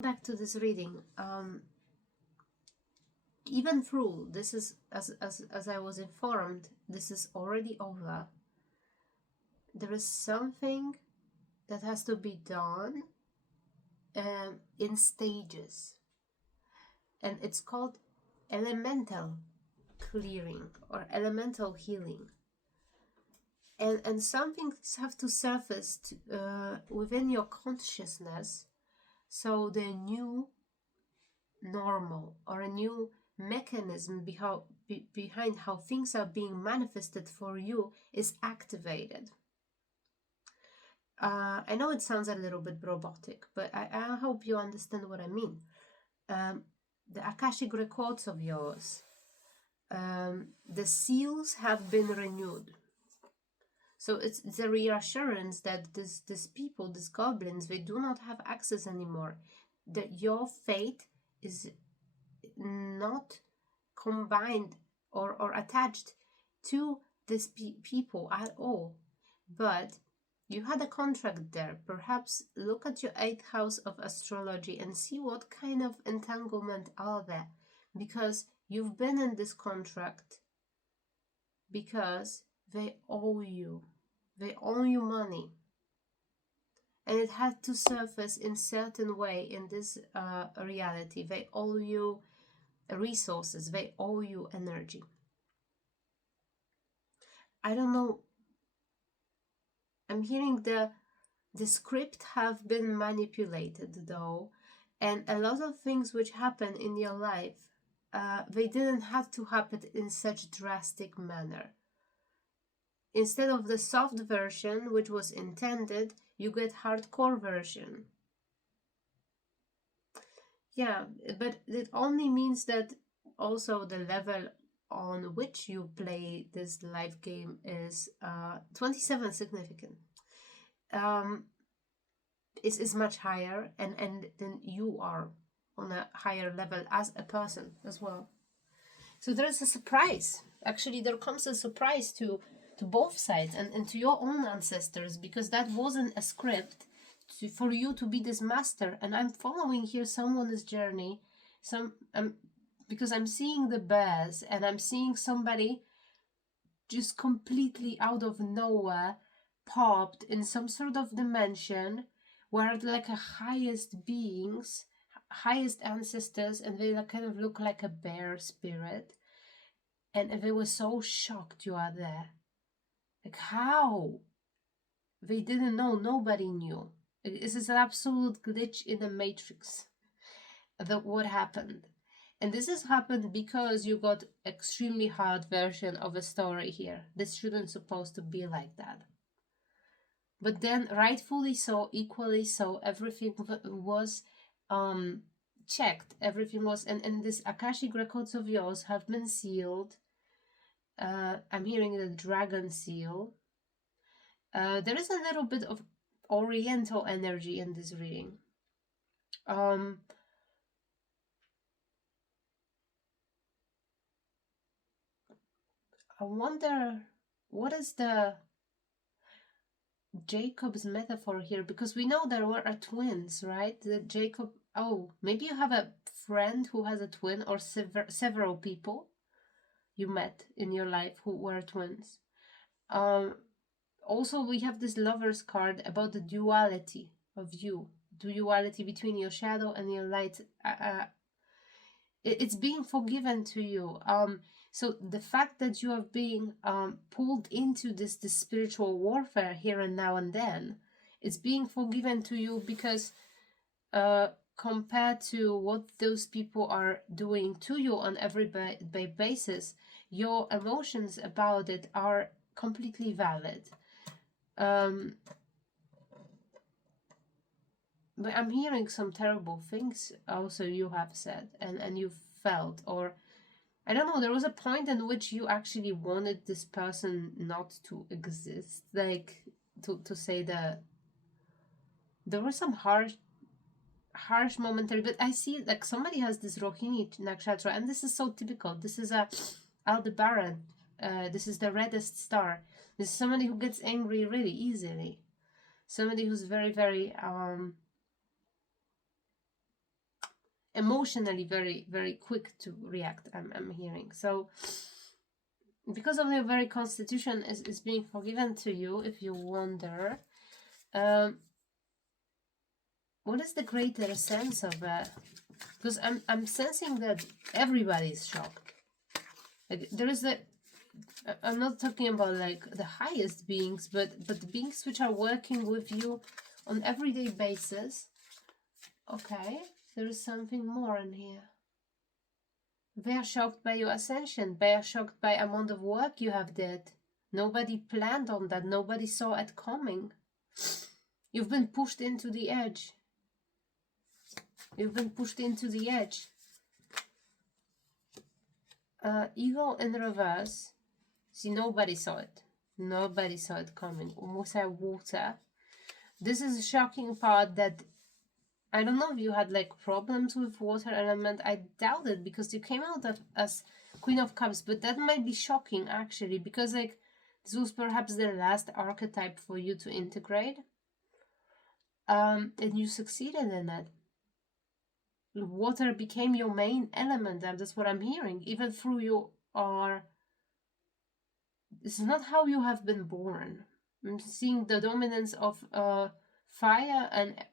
Back to this reading. Even through this is as I was informed, this is already over. There is something that has to be done in stages, and it's called elemental clearing or elemental healing. And some things have to surface within your consciousness, so the new normal or a new mechanism behind how things are being manifested for you is activated. I know it sounds a little bit robotic, but I hope you understand what I mean. The Akashic records of yours, the seals have been renewed. So it's a reassurance that these people, these goblins, they do not have access anymore. That your fate is not combined or attached to these people at all. But you had a contract there. Perhaps look at your 8th house of astrology and see what kind of entanglement are there. Because you've been in this contract because they owe you. They owe you money. And it had to surface in certain way in this reality. They owe you resources. They owe you energy. I don't know. I'm hearing the script have been manipulated though. And a lot of things which happen in your life, they didn't have to happen in such drastic manner. Instead of the soft version, which was intended, you get hardcore version. Yeah, but it only means that also the level on which you play this live game is 27 significant. Is much higher, and then you are on a higher level as a person as well. So there is a surprise. Actually, there comes a surprise to both sides and to your own ancestors, because that wasn't a script for you to be this master. And I'm following here someone's journey, because I'm seeing the bears, and I'm seeing somebody just completely out of nowhere popped in some sort of dimension where like a highest beings, highest ancestors, and they kind of look like a bear spirit. And they were so shocked you are there. Like, how? They didn't know, nobody knew. This is an absolute glitch in the matrix. What happened. And this has happened because you got extremely hard version of a story here. This shouldn't supposed to be like that. But then, rightfully so, equally so, everything was checked. Everything was, and this Akashic records of yours have been sealed. I'm hearing the dragon seal. There is a little bit of oriental energy in this reading. I wonder what is the Jacob's metaphor here, because we know there were twins, right? That Jacob, oh, maybe you have a friend who has a twin, or several people you met in your life who were twins. Also, we have this Lover's card about the duality of you, duality between your shadow and your light. It's being forgiven to you. So the fact that you are being pulled into this spiritual warfare here and now and then, it's being forgiven to you, because compared to what those people are doing to you on every basis, your emotions about it are completely valid. But I'm hearing some terrible things also you have said and you felt, or I don't know, there was a point in which you actually wanted this person not to exist, like to say that there were some harsh momentary, but I see like somebody has this Rohini nakshatra, and this is so typical. This is a Aldebaran. This is the reddest star. This is somebody who gets angry really easily. Somebody who's very, very emotionally very, very quick to react, I'm hearing. So because of your very constitution is being forgiven to you, if you wonder, what is the greater sense of that? Because I'm sensing that everybody's shocked. Like there is I'm not talking about like the highest beings, but the beings which are working with you on everyday basis. Okay, there is something more in here. They are shocked by your ascension. They are shocked by amount of work you have did. Nobody planned on that. Nobody saw it coming. You've been pushed into the edge. You've been pushed into the edge. Ego in reverse. See, nobody saw it. Nobody saw it coming. Water. This is a shocking part that I don't know if you had like problems with water element. I doubt it because you came out as Queen of Cups, but that might be shocking actually because like this was perhaps the last archetype for you to integrate. And you succeeded in it. Water became your main element, and that's what I'm hearing. Even through you are. This is not how you have been born. I'm seeing the dominance of fire and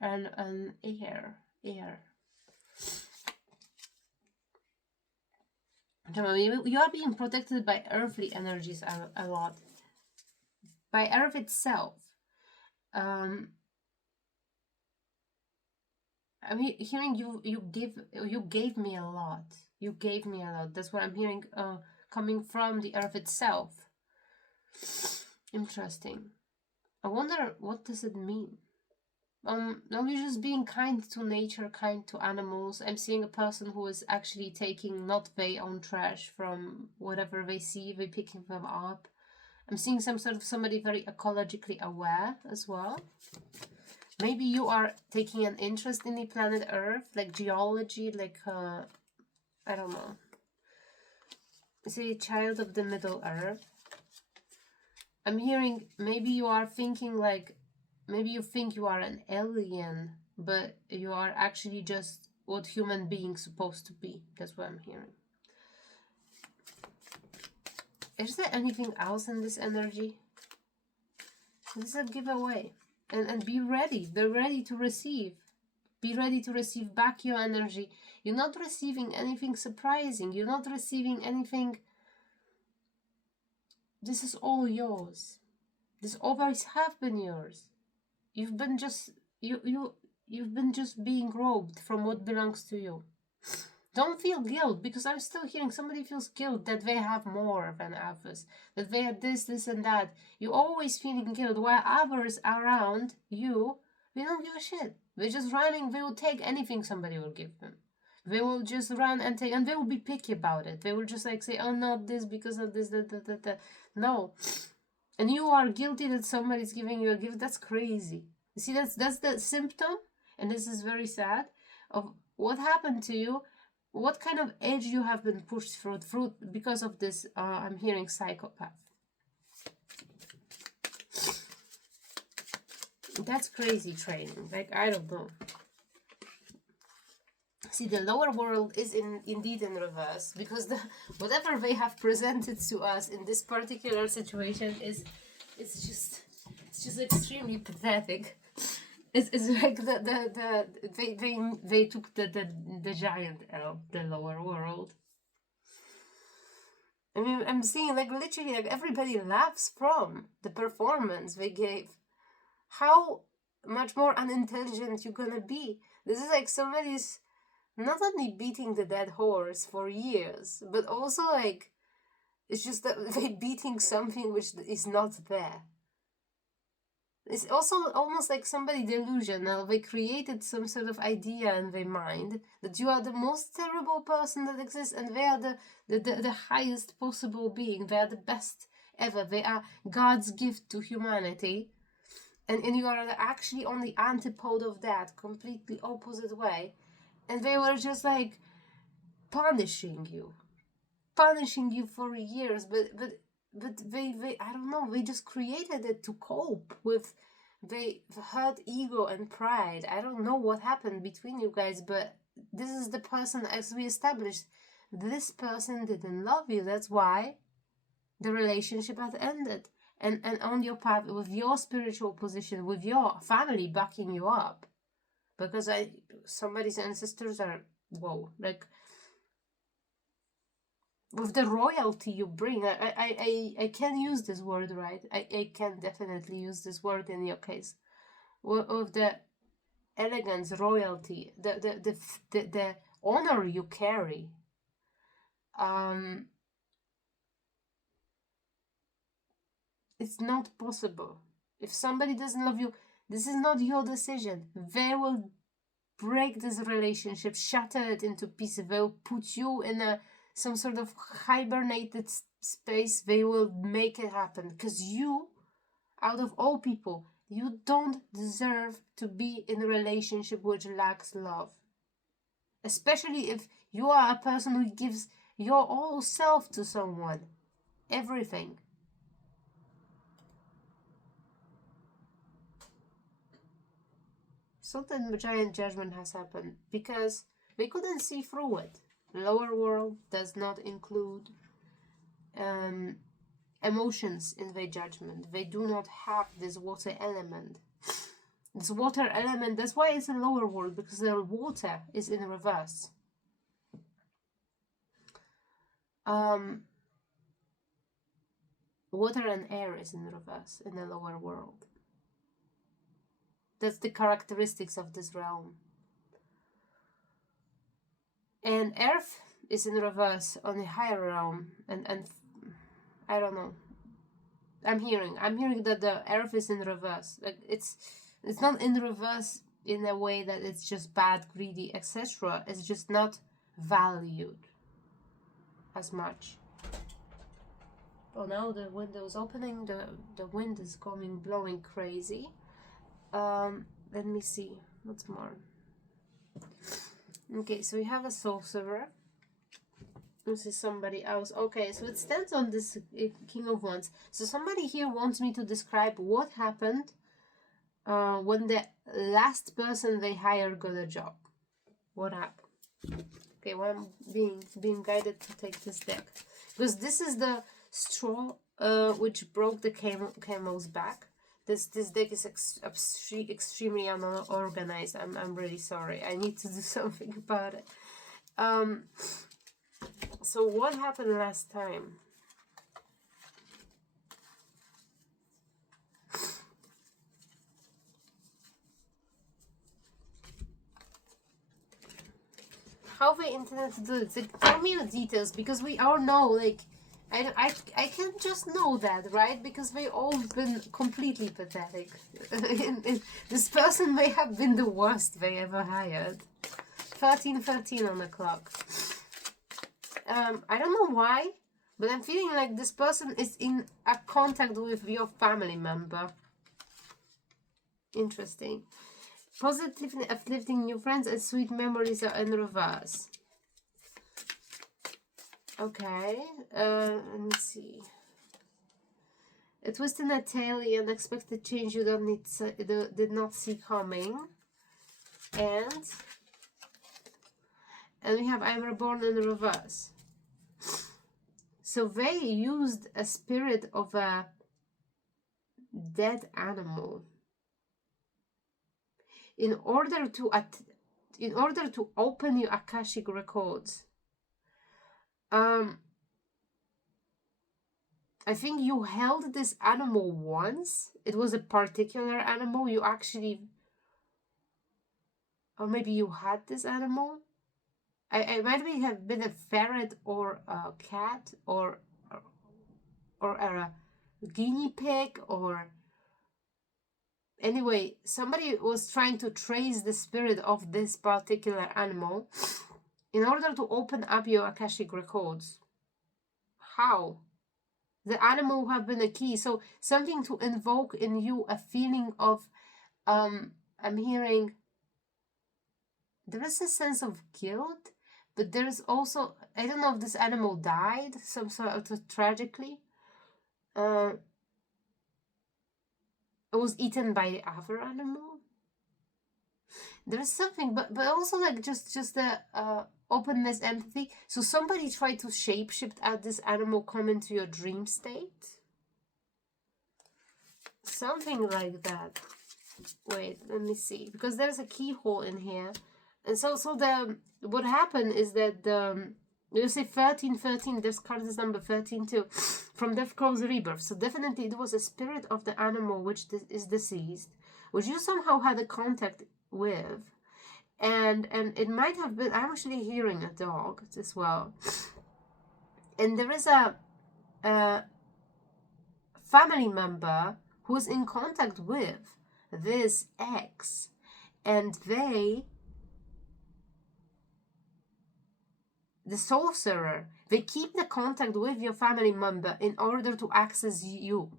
air. You are being protected by earthly energies a lot. By earth itself. I'm hearing you gave me a lot. You gave me a lot. That's what I'm hearing coming from the earth itself. Interesting. I wonder what does it mean? No, you're just being kind to nature, kind to animals. I'm seeing a person who is actually taking not their own trash from whatever they see, they picking them up. I'm seeing some sort of somebody very ecologically aware as well. Maybe you are taking an interest in the planet Earth, like geology, like, I don't know. Say, child of the Middle Earth. I'm hearing maybe you are thinking like, maybe you think you are an alien, but you are actually just what human beings supposed to be. That's what I'm hearing. Is there anything else in this energy? This is a giveaway. And be ready. Be ready to receive. Be ready to receive back your energy. You're not receiving anything surprising. You're not receiving anything. This is all yours. This always have been yours. You've been just you've been just being robbed from what belongs to you. Don't feel guilt, because I'm still hearing somebody feels guilt that they have more than others, that they have this and that. You're always feeling guilt, while others around you, they don't give a shit. They're just running. They will take anything somebody will give them. They will just run and take, and they will be picky about it. They will just like say, oh, not this because of this, that. No. And you are guilty that somebody's giving you a gift. That's crazy. You see, that's the symptom, and this is very sad, of what happened to you. What kind of edge you have been pushed through because of this, I'm hearing psychopath. That's crazy training. Like, I don't know. See, the lower world is indeed in reverse, because whatever they have presented to us in this particular situation it's just extremely pathetic. It's like they took the giant out, the lower world. I mean, I'm seeing like literally like everybody laughs from the performance they gave. How much more unintelligent you're gonna be? This is like somebody's not only beating the dead horse for years, but also like it's just that they're beating something which is not there. It's also almost like somebody delusional. They created some sort of idea in their mind that you are the most terrible person that exists, and they are the highest possible being. They are the best ever. They are God's gift to humanity. And you are actually on the antipode of that, completely opposite way. And they were just like punishing you for years, but they I don't know, they just created it to cope with the hurt ego and pride. I don't know what happened between you guys, but this is the person, as we established, this person didn't love you. That's why the relationship has ended. And on your path, with your spiritual position, with your family backing you up, because somebody's ancestors are, whoa, like, with the royalty you bring, I can use this word, right? I can definitely use this word in your case. With the elegance, royalty, the honor you carry. It's not possible. If somebody doesn't love you, this is not your decision. They will break this relationship, shatter it into pieces. They will put you in some sort of hibernated space. They will make it happen. Because you, out of all people, you don't deserve to be in a relationship which lacks love. Especially if you are a person who gives your whole self to someone. Everything. Certain giant judgment has happened because they couldn't see through it. Lower world does not include emotions in their judgment. They do not have this water element. This water element, that's why it's a lower world, because the water is in reverse. Water and air is in reverse in the lower world. That's the characteristics of this realm. And earth is in reverse on the higher realm, and I don't know. I'm hearing that the earth is in reverse. Like it's not in reverse in a way that it's just bad, greedy, etc. It's just not valued as much. Well, now the window is opening. The wind is blowing crazy. Let me see what's more. Okay, so we have a sorcerer. This is somebody else. Okay, so it stands on this King of Wands. So somebody here wants me to describe what happened when the last person they hired got a job. What happened? Okay, well, I'm being guided to take this deck. Because this is the straw which broke the camel's back. This deck is extremely unorganized. I'm really sorry. I need to do something about it. So what happened last time? How they intended to do it? Like, tell me the details, because we all know, like, I can't just know that, right? Because they all been completely pathetic. This person may have been the worst they ever hired. 13:13 on the clock. I don't know why, but I'm feeling like this person is in a contact with your family member. Interesting. Positively uplifting new friends and sweet memories are in reverse. Okay, let me see. A twist in a tail, the unexpected change you did not see coming. And we have I'm reborn in reverse. So they used a spirit of a dead animal in order to open your Akashic records. I think you held this animal once. It was a particular animal. You actually, or maybe you had this animal. I might have been a ferret or a cat or a guinea pig, or anyway, somebody was trying to trace the spirit of this particular animal in order to open up your Akashic records. How? The animal have been a key. So something to invoke in you a feeling of, I'm hearing, there is a sense of guilt, but there is also, I don't know if this animal died some sort of tragically. It was eaten by the other animal. There's something, but also like just the openness, empathy. So somebody tried to shapeshift out this animal, come into your dream state. Something like that. Wait, let me see, because there's a keyhole in here, and so the what happened is that you say 1313. This card is number 13 too. From death comes rebirth. So definitely it was a spirit of the animal which is deceased, which you somehow had a contact with, and it might have been. I'm actually hearing a dog as well, and there is a family member who's in contact with this ex, and the sorcerer, they keep the contact with your family member in order to access you.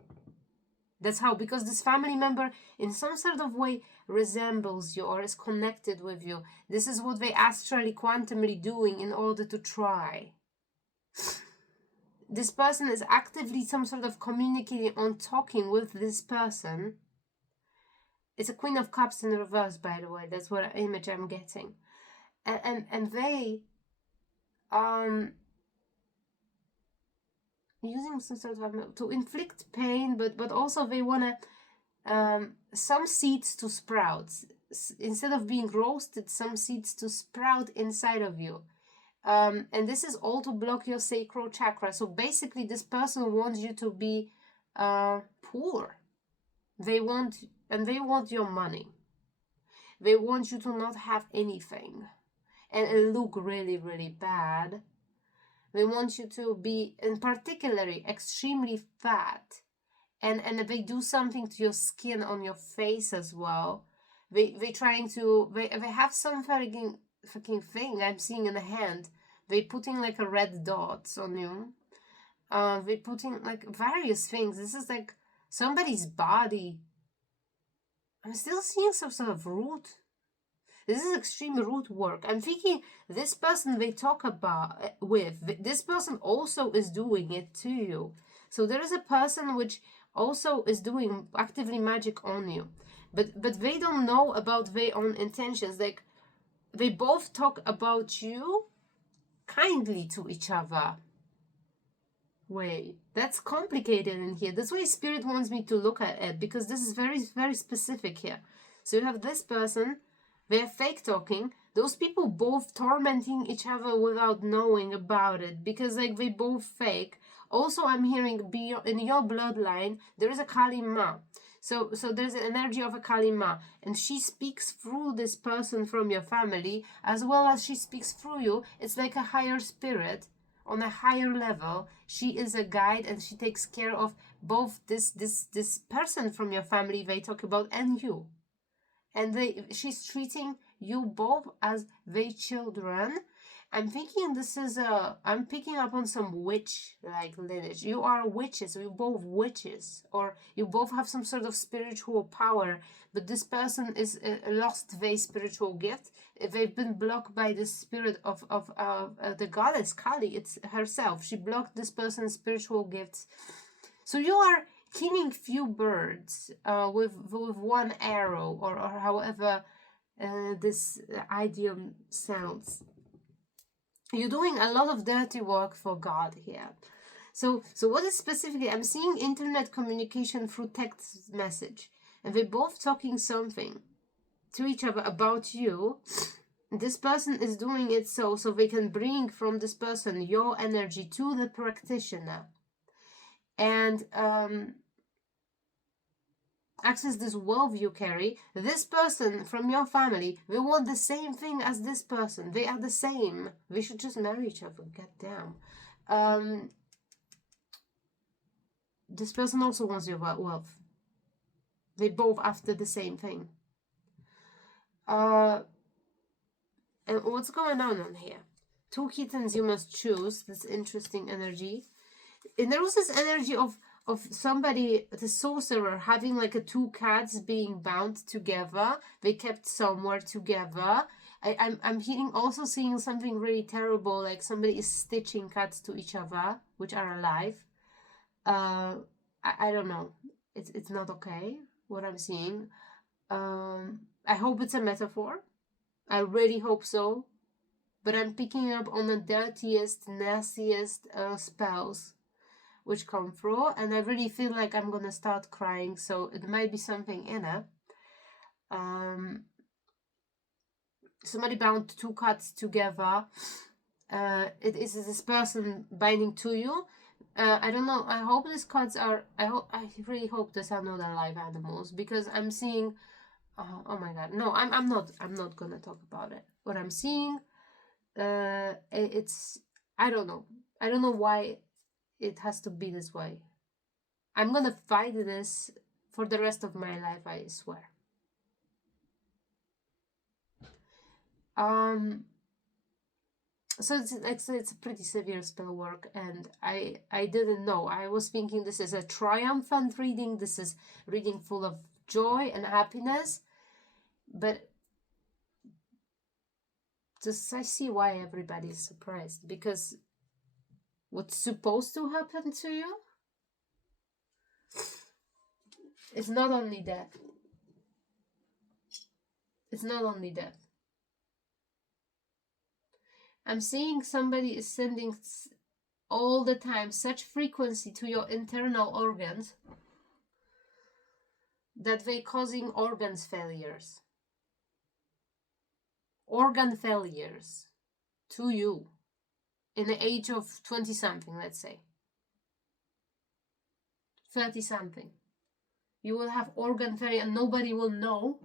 That's how, because this family member in some sort of way resembles you or is connected with you. This is what they astrally, quantumly doing in order to try. This person is actively some sort of communicating on talking with this person. It's a Queen of Cups in reverse, by the way. That's what image I'm getting. And they using some sort of to inflict pain, but also they want to some seeds to sprout. Instead of being roasted, some seeds to sprout inside of you. And this is all to block your sacral chakra. So basically this person wants you to be poor. They want your money. They want you to not have anything and look really, really bad. They want you to be, in particularly, extremely fat. And they do something to your skin on your face as well. They have some fucking thing I'm seeing in the hand. They putting like a red dots on you. They putting like various things. This is like somebody's body. I'm still seeing some sort of root. This is extreme root work. I'm thinking this person they talk about with, this person also is doing it to you. So there is a person which also is doing actively magic on you. But they don't know about their own intentions. Like, they both talk about you kindly to each other. Wait, that's complicated in here. That's why Spirit wants me to look at it, because this is very, very specific here. So you have this person, they're fake talking. Those people both tormenting each other without knowing about it, because like they both fake. Also, I'm hearing in your bloodline, there is a Kali Ma. So there's an energy of a Kali Ma, and she speaks through this person from your family, as well as she speaks through you. It's like a higher spirit on a higher level. She is a guide, and she takes care of both this person from your family they talk about and you. And she's treating you both as their children. I'm thinking this is I'm picking up on some witch-like lineage. You are witches, you're both witches, or you both have some sort of spiritual power, but this person is lost their spiritual gift. They've been blocked by the spirit of the goddess Kali, it's herself. She blocked this person's spiritual gifts. So you are killing few birds with one arrow, or however this idiom sounds. You're doing a lot of dirty work for God here. So what is specifically, I'm seeing internet communication through text message, and they're both talking something to each other about you. This person is doing it so they can bring from this person your energy to the practitioner, and access this wealth you carry. This person from your family, they want the same thing as this person. They are the same. They should just marry each other. Goddamn. This person also wants your wealth. They both after the same thing. And what's going on here? 2 kittens you must choose. This interesting energy. And there was this energy of somebody, the sorcerer, having like 2 cats being bound together. They kept somewhere together. I'm hearing, also seeing something really terrible, like somebody is stitching cats to each other, which are alive. I don't know. It's not okay what I'm seeing. I hope it's a metaphor. I really hope so. But I'm picking up on the dirtiest, nastiest spells which come through, and I really feel like I'm gonna start crying, so it might be something in it. Somebody bound two cards together. It is this person binding to you. I don't know. I hope these cards are. I really hope these are not alive animals, because I'm seeing. Oh my god! No, I'm not. I'm not gonna talk about it. What I'm seeing. It's. I don't know. I don't know why it has to be this way. I'm gonna fight this for the rest of my life, I swear. So it's a pretty severe spell work, and I didn't know. I was thinking this is a triumphant reading, this is reading full of joy and happiness, but just I see why everybody's surprised, because what's supposed to happen to you, it's not only death. It's not only death. I'm seeing somebody is sending all the time such frequency to your internal organs that they're causing organ failures to you in the age of 20 something, let's say 30 something. You will have organ failure and nobody will know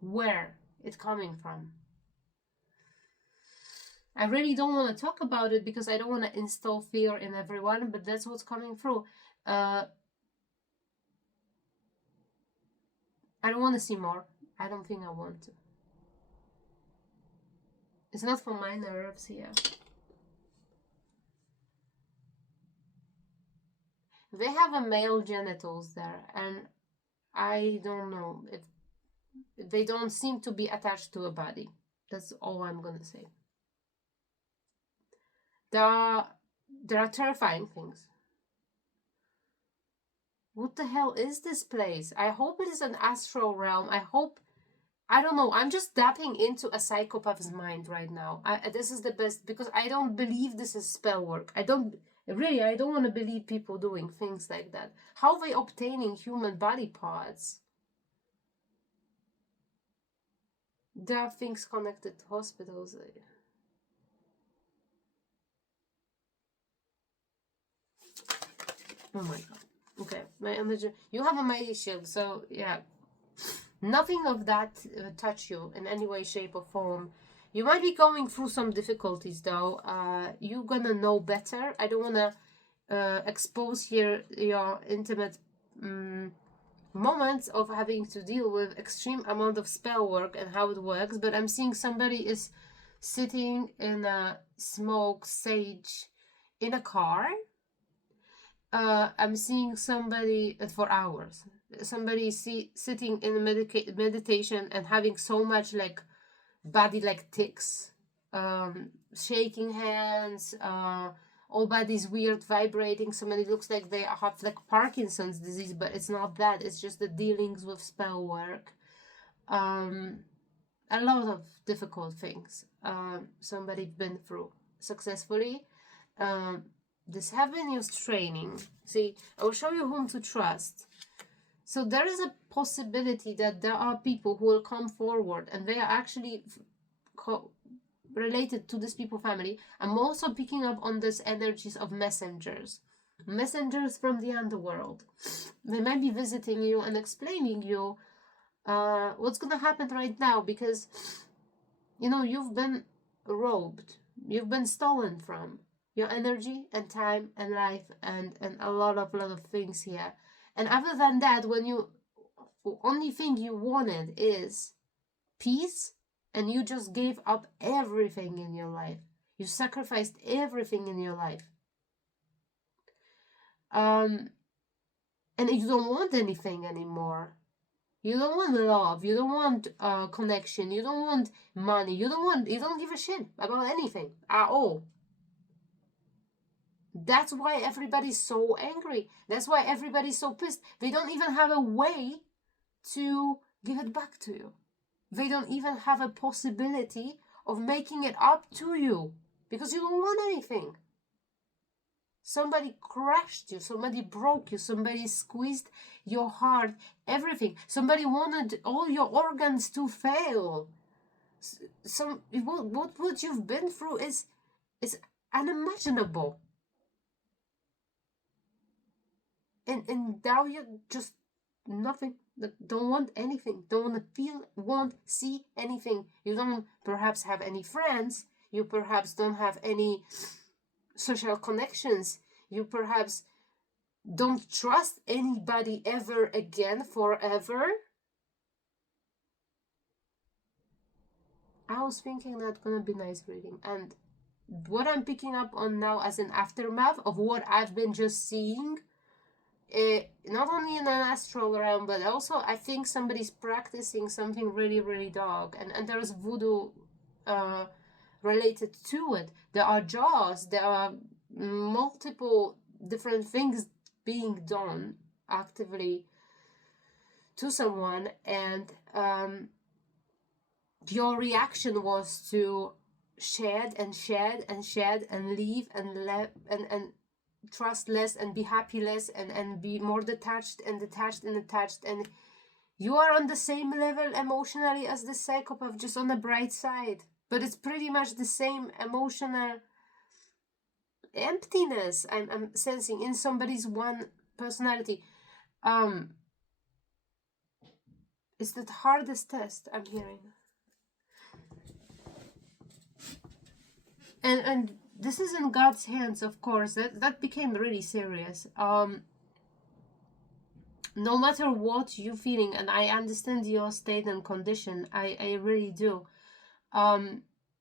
where it's coming from. I really don't want to talk about it because I don't want to install fear in everyone, but that's what's coming through. I don't want to see more. I don't think I want to. It's not for my nerves here. They have a male genitals there, and I don't know if they don't seem to be attached to a body. That's all I'm gonna say. There are terrifying things. What the hell is this place? I hope it is an astral realm. I don't know. I'm just tapping into a psychopath's mind right now. This is the best, because I don't believe this is spell work. I don't want to believe people doing things like that. How are they obtaining human body parts? There are things connected to hospitals. Oh my god. Okay, my energy. You have a mighty shield, so yeah. Nothing of that touch you in any way, shape, or form. You might be going through some difficulties, though. You're gonna know better. I don't wanna expose here your intimate moments of having to deal with extreme amount of spell work and how it works, but I'm seeing somebody is sitting in a smoke sage in a car. I'm seeing somebody for hours. Somebody sitting in a meditation and having so much like body like tics, shaking hands, all body's weird vibrating. Somebody looks like they have like Parkinson's disease, but it's not that. It's just the dealings with spell work. A lot of difficult things. Somebody been through successfully. This Heaven training. See, I will show you whom to trust. So there is a possibility that there are people who will come forward and they are actually related to this people family. I'm also picking up on this energies of messengers from the underworld. They might be visiting you and explaining you what's gonna happen right now, because you've been robbed, you've been stolen from your energy and time and life and a lot of things here. And other than that, when the only thing you wanted is peace, and you just gave up everything in your life, you sacrificed everything in your life, and you don't want anything anymore. You don't want love, you don't want connection, you don't want money, you don't give a shit about anything at all. That's why everybody's so angry. That's why everybody's so pissed. They don't even have a way to give it back to you. They don't even have a possibility of making it up to you because you don't want anything. Somebody crushed you, somebody broke you, somebody squeezed your heart, everything. Somebody wanted all your organs to fail. What you've been through is unimaginable. And now you're just nothing. Don't want anything. Don't want to feel, see anything. You don't perhaps have any friends. You perhaps don't have any social connections. You perhaps don't trust anybody ever again, forever. I was thinking that's gonna be nice reading, and what I'm picking up on now as an aftermath of what I've been just seeing, not only in an astral realm, but also I think somebody's practicing something really, really dark, and there's voodoo related to it. There are jaws, there are multiple different things being done actively to someone, and your reaction was to shed and leave and trust less and be happy less and be more detached, and you are on the same level emotionally as the psychopath, just on the bright side, but it's pretty much the same emotional emptiness I'm sensing in somebody's one personality. It's the hardest test I'm hearing. And this is in God's hands, of course. That became really serious. No matter what you're feeling, and I understand your state and condition, I really do.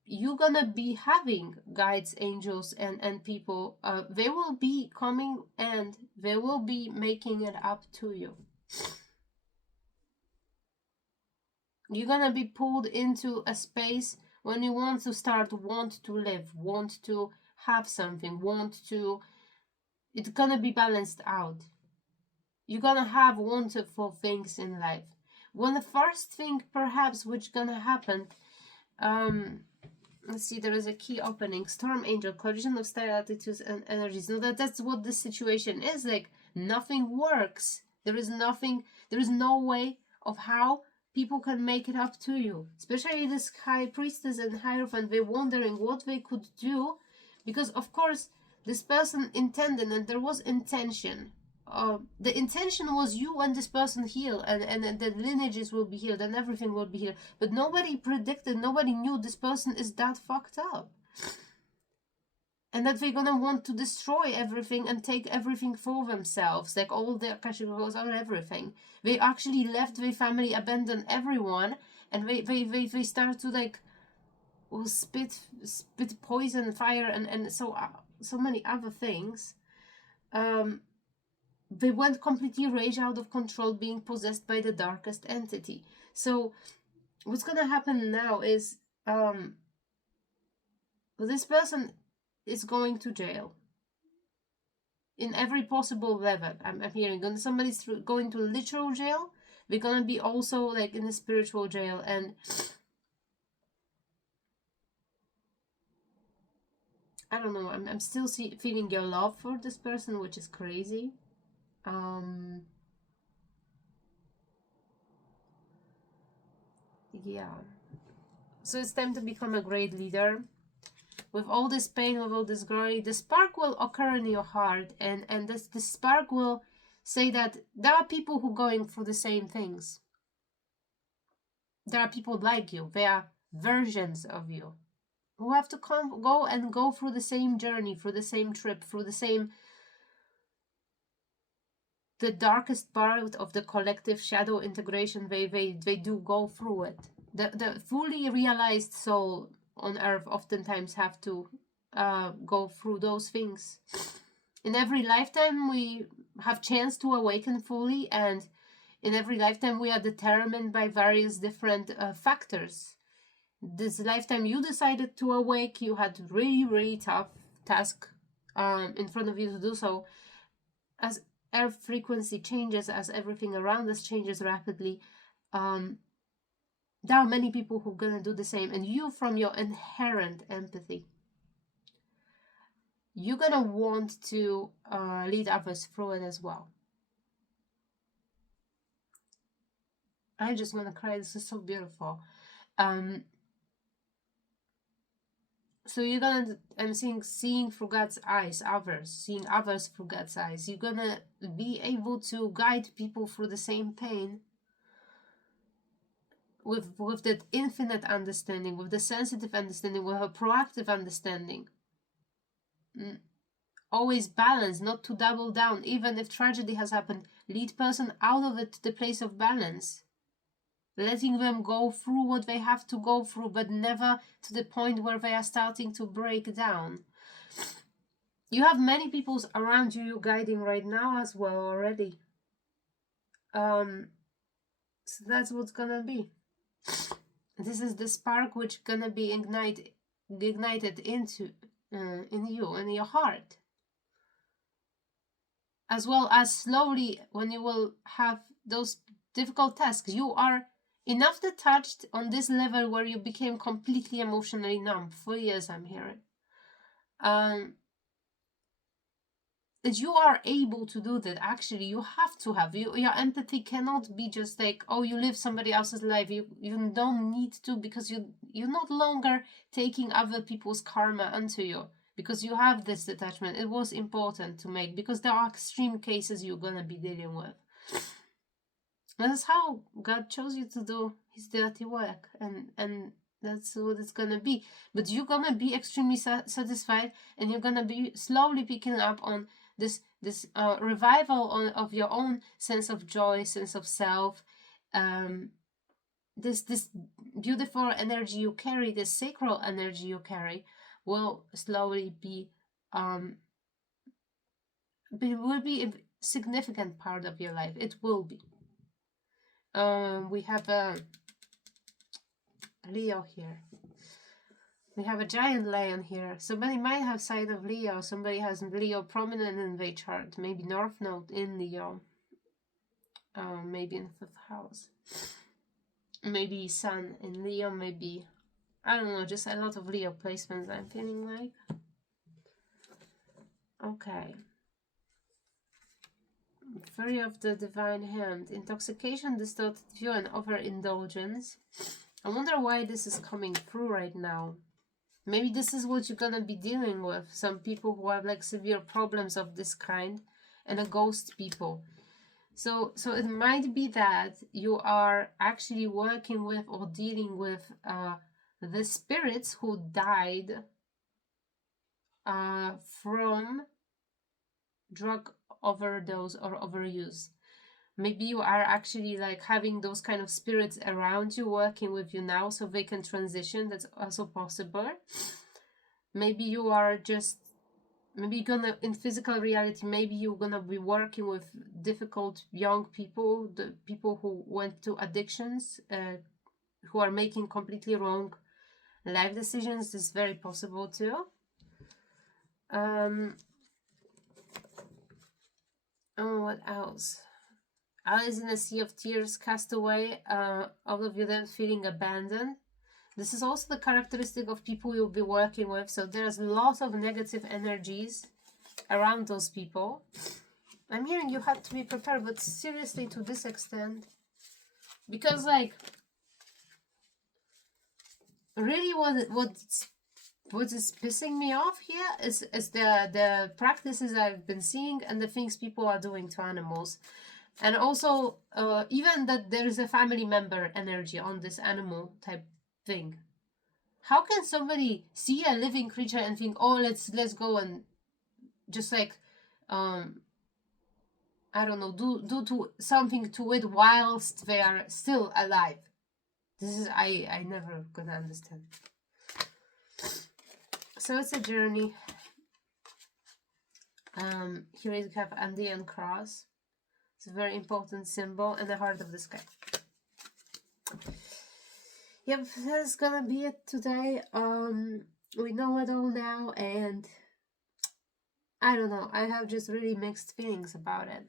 You're gonna be having guides, angels, and people. They will be coming and they will be making it up to you. You're gonna be pulled into a space when you want to live, want to have something, it's gonna be balanced out. You're gonna have wanted for things in life. Well, the first thing perhaps which gonna happen, let's see, there is a key opening. Storm angel, collision of stellar attitudes and energies. No, that's what this situation is. Like, nothing works. There is no way of how people can make it up to you. Especially this high priestess and hierophant, they're wondering what they could do. Because, of course, this person intended, and there was intention. The intention was you and this person heal, and the lineages will be healed, and everything will be healed. But nobody predicted, nobody knew this person is that fucked up. And that they're gonna want to destroy everything and take everything for themselves, like all their Akashic records and everything. They actually left their family, abandoned everyone, and they start to like spit poison, fire, and so many other things. They went completely rage out of control, being possessed by the darkest entity. So what's gonna happen now is this person is going to jail in every possible level. I'm hearing when somebody's going to literal jail, they're gonna be also like in a spiritual jail. And I don't know, I'm still feeling your love for this person, which is crazy. Yeah, so it's time to become a great leader. With all this pain, with all this glory, the spark will occur in your heart, and this spark will say that there are people who are going through the same things. There are people like you. There are versions of you who have to go through the same journey, through the same trip, through the darkest part of the collective shadow integration. They do go through it. The fully realized soul on earth oftentimes have to go through those things. In every lifetime we have chance to awaken fully, and in every lifetime we are determined by various different factors. This lifetime you decided to awake, you had really, really tough task in front of you to do so. As earth frequency changes, as everything around us changes rapidly, there are many people who are gonna do the same, and you, from your inherent empathy, you're gonna want to lead others through it as well. I just want to cry. This is so beautiful. So you're gonna, I'm seeing through God's eyes, others, seeing others through God's eyes. You're gonna be able to guide people through the same pain with that infinite understanding, with the sensitive understanding, with a proactive understanding. Always balance, not to double down. Even if tragedy has happened, lead person out of it to the place of balance. Letting them go through what they have to go through, but never to the point where they are starting to break down. You have many people around you guiding right now as well already. So that's what's gonna be. This is the spark which gonna be ignited into in you, in your heart. As well as slowly, when you will have those difficult tasks, you are enough detached on this level where you became completely emotionally numb. For years, I'm hearing. That you are able to do that. Actually, you have to have. Your empathy cannot be just like, oh, you live somebody else's life. You don't need to, because you're not longer taking other people's karma onto you, because you have this detachment. It was important to make, because there are extreme cases you're gonna be dealing with. That's how God chose you to do his dirty work, and that's what it's gonna be. But you're gonna be extremely satisfied, and you're gonna be slowly picking up on this revival of your own sense of joy, sense of self. This beautiful energy you carry, this sacral energy you carry, will slowly be will be a significant part of your life. It will be. We have a Leo here. We have a giant lion here. Somebody might have side of Leo. Somebody has Leo prominent in their chart. Maybe North Node in Leo. Maybe in the 5th house. Maybe Sun in Leo. Maybe, I don't know, just a lot of Leo placements, I'm feeling like. Okay. Fairy of the Divine Hand. Intoxication, distorted view, and overindulgence. I wonder why this is coming through right now. Maybe this is what you're gonna be dealing with. Some people who have like severe problems of this kind, and a ghost people. So it might be that you are actually working with or dealing with the spirits who died from drug overdose or overuse. Maybe you are actually like having those kind of spirits around you working with you now, so they can transition. That's also possible. Maybe you are just, maybe you're gonna, in physical reality, maybe you're gonna be working with difficult young people, the people who went to addictions, who are making completely wrong life decisions. This is very possible too. Oh, what else? Alice in a Sea of Tears, Castaway, all of you then feeling abandoned. This is also the characteristic of people you'll be working with. So there's lots of negative energies around those people. I'm hearing you had to be prepared, but seriously, to this extent. Because, like, really what is pissing me off here is the practices I've been seeing and the things people are doing to animals. And also, even that there is a family member energy on this animal type thing. How can somebody see a living creature and think, oh, let's go and just like, I don't know, do to something to it whilst they are still alive? This is, I never gonna understand. So it's a journey. Here we have Andean cross. It's a very important symbol, and the heart of the sky. Yep, that's gonna be it today. We know it all now, and I don't know, I have just really mixed feelings about it.